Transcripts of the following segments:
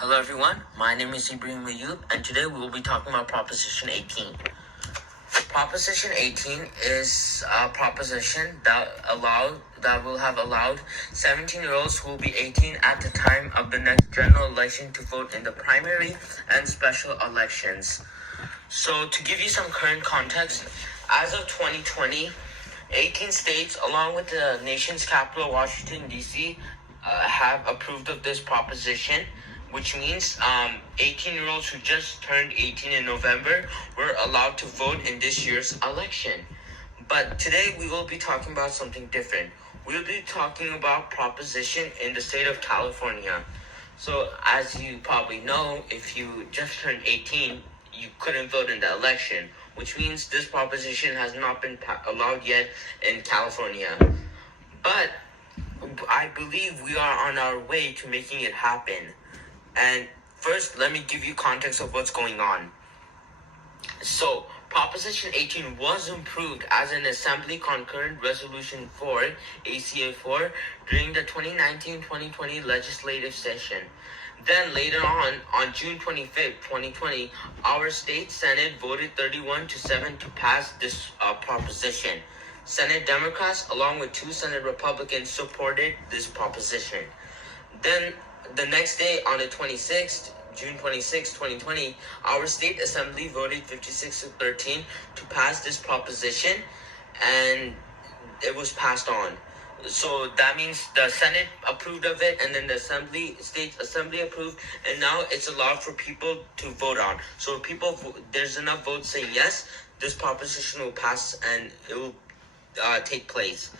Hello everyone, my name is Ibrahim Ayub, and today we will be talking about Proposition 18. Proposition 18 is a proposition that will have allowed 17-year-olds who will be 18 at the time of the next general election to vote in the primary and special elections. So to give you some current context, as of 2020, 18 states, along with the nation's capital, Washington, D.C., have approved of this proposition, which means 18-year-olds who just turned 18 in November were allowed to vote in this year's election. But today we will be talking about something different. We'll be talking about proposition in the state of California. So as you probably know, if you just turned 18, you couldn't vote in the election, which means this proposition has not been allowed yet in California. But I believe we are on our way to making it happen. And first, let me give you context of what's going on. So, Proposition 18 was approved as an Assembly Concurrent Resolution 4, ACA 4, during the 2019-2020 legislative session. Then later on June 25th, 2020, our state Senate voted 31-7 to pass this proposition. Senate Democrats, along with 2 Senate Republicans, supported this proposition. Then the next day, on the 26th, June 26, 2020, our state assembly voted 56-13 to pass this proposition, and it was passed on. So that means the Senate approved of it, and then the state assembly approved, and now it's allowed for people to vote on. So if there's enough votes saying yes, this proposition will pass and it will take place.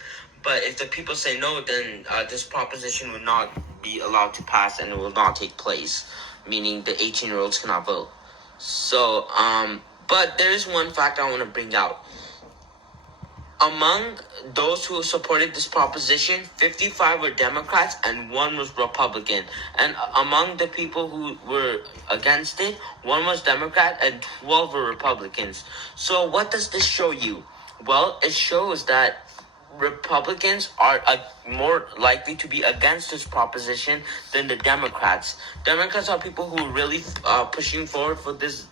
But if the people say no, then this proposition will not be allowed to pass and it will not take place, meaning the 18-year-olds cannot vote. So, but there is one fact I want to bring out. Among those who supported this proposition, 55 were Democrats and 1 was Republican. And among the people who were against it, 1 was Democrat and 12 were Republicans. So what does this show you? Well, it shows that Republicans are more likely to be against this proposition than the Democrats. Democrats are people who are really pushing forward for this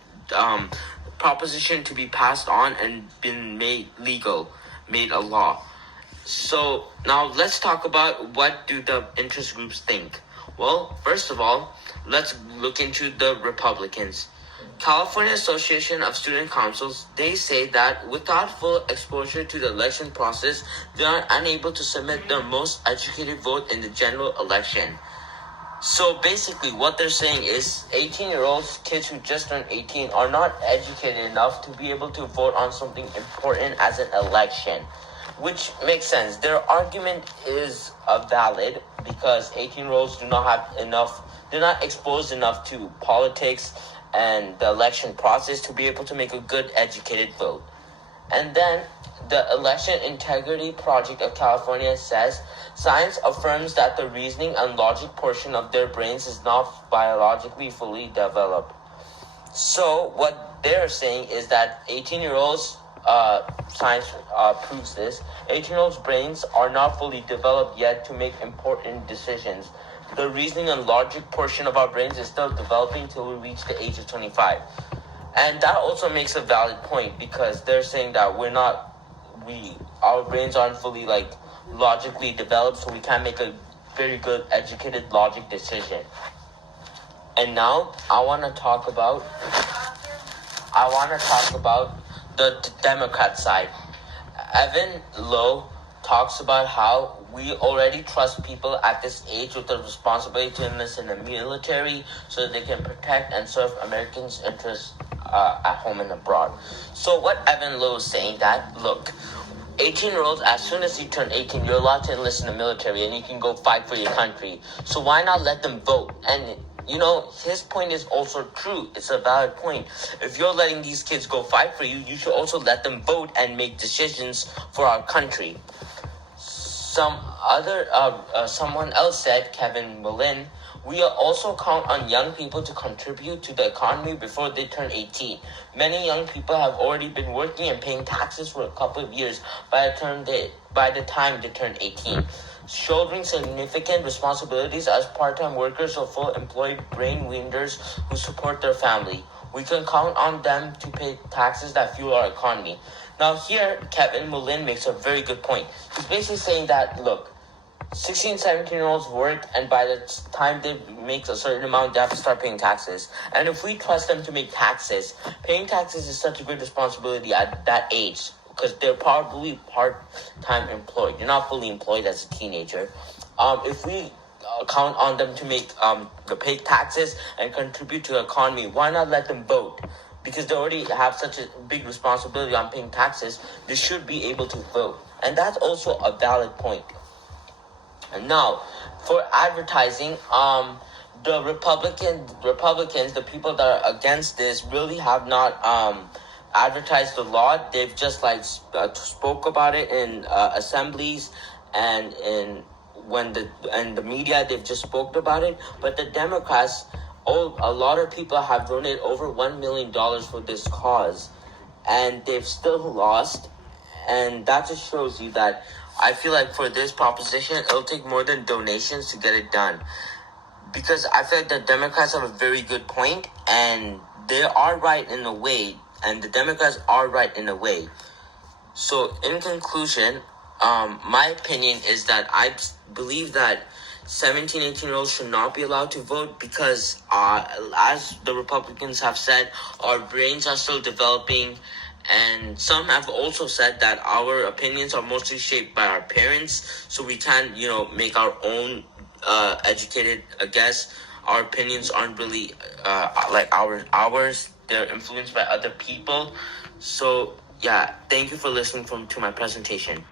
proposition to be passed on and been made a law. So now let's talk about what do the interest groups think. Well, first of all, let's look into the Republicans. California Association of Student Councils, they say that without full exposure to the election process, they are unable to submit their most educated vote in the general election. So basically what they're saying is 18-year-olds, kids who just turned 18, are not educated enough to be able to vote on something important as an election, which makes sense. Their argument is valid because 18-year-olds do not have enough, they're not exposed enough to politics and the election process to be able to make a good educated vote. And then the Election Integrity Project of California says science affirms that the reasoning and logic portion of their brains is not biologically fully developed. So what they're saying is that 18-year-olds, science proves this, 18-year-olds' brains are not fully developed yet to make important decisions. The reasoning and logic portion of our brains is still developing till we reach the age of 25. And that also makes a valid point because they're saying that our brains aren't fully logically developed, so we can't make a very good educated logic decision. And now I want to talk about the Democrat side. Evan Lowe talks about how we already trust people at this age with the responsibility to enlist in the military so that they can protect and serve Americans' interests at home and abroad. So what Evan Lowe is saying that, look, 18-year-olds, as soon as you turn 18, you're allowed to enlist in the military and you can go fight for your country. So why not let them vote? And his point is also true. It's a valid point. If you're letting these kids go fight for you, you should also let them vote and make decisions for our country. Someone else said, Kevin Mullin, we also count on young people to contribute to the economy before they turn 18. Many young people have already been working and paying taxes for a couple of years by the time they turn 18. shouldering significant responsibilities as part-time workers or full-employed brain-winders who support their family. We can count on them to pay taxes that fuel our economy. Now here, Kevin Mullin makes a very good point. He's basically saying that, look, 16, 17-year-olds work, and by the time they make a certain amount, they have to start paying taxes. And if we trust them to make taxes, paying taxes is such a good responsibility at that age, because they're probably part-time employed. You're not fully employed as a teenager. If we count on them to make pay taxes and contribute to the economy, why not let them vote? Because they already have such a big responsibility on paying taxes, they should be able to vote. And that's also a valid point. And now, for advertising, the Republicans, the people that are against this, really have not advertised the law. They've just spoke about it in assemblies and in the media. They've just spoke about it. But the Democrats, a lot of people have donated over $1 million for this cause, and they've still lost. And that just shows you that I feel like for this proposition, it'll take more than donations to get it done. Because I feel like the Democrats have a very good point, and they are right in a way, and the Democrats are right in a way. So, in conclusion, my opinion is that I believe that 17, 18-year-olds should not be allowed to vote because, as the Republicans have said, our brains are still developing. And some have also said that our opinions are mostly shaped by our parents, so we can, make our own educated guess. Our opinions aren't really like ours. They're influenced by other people. So, yeah, thank you for listening to my presentation.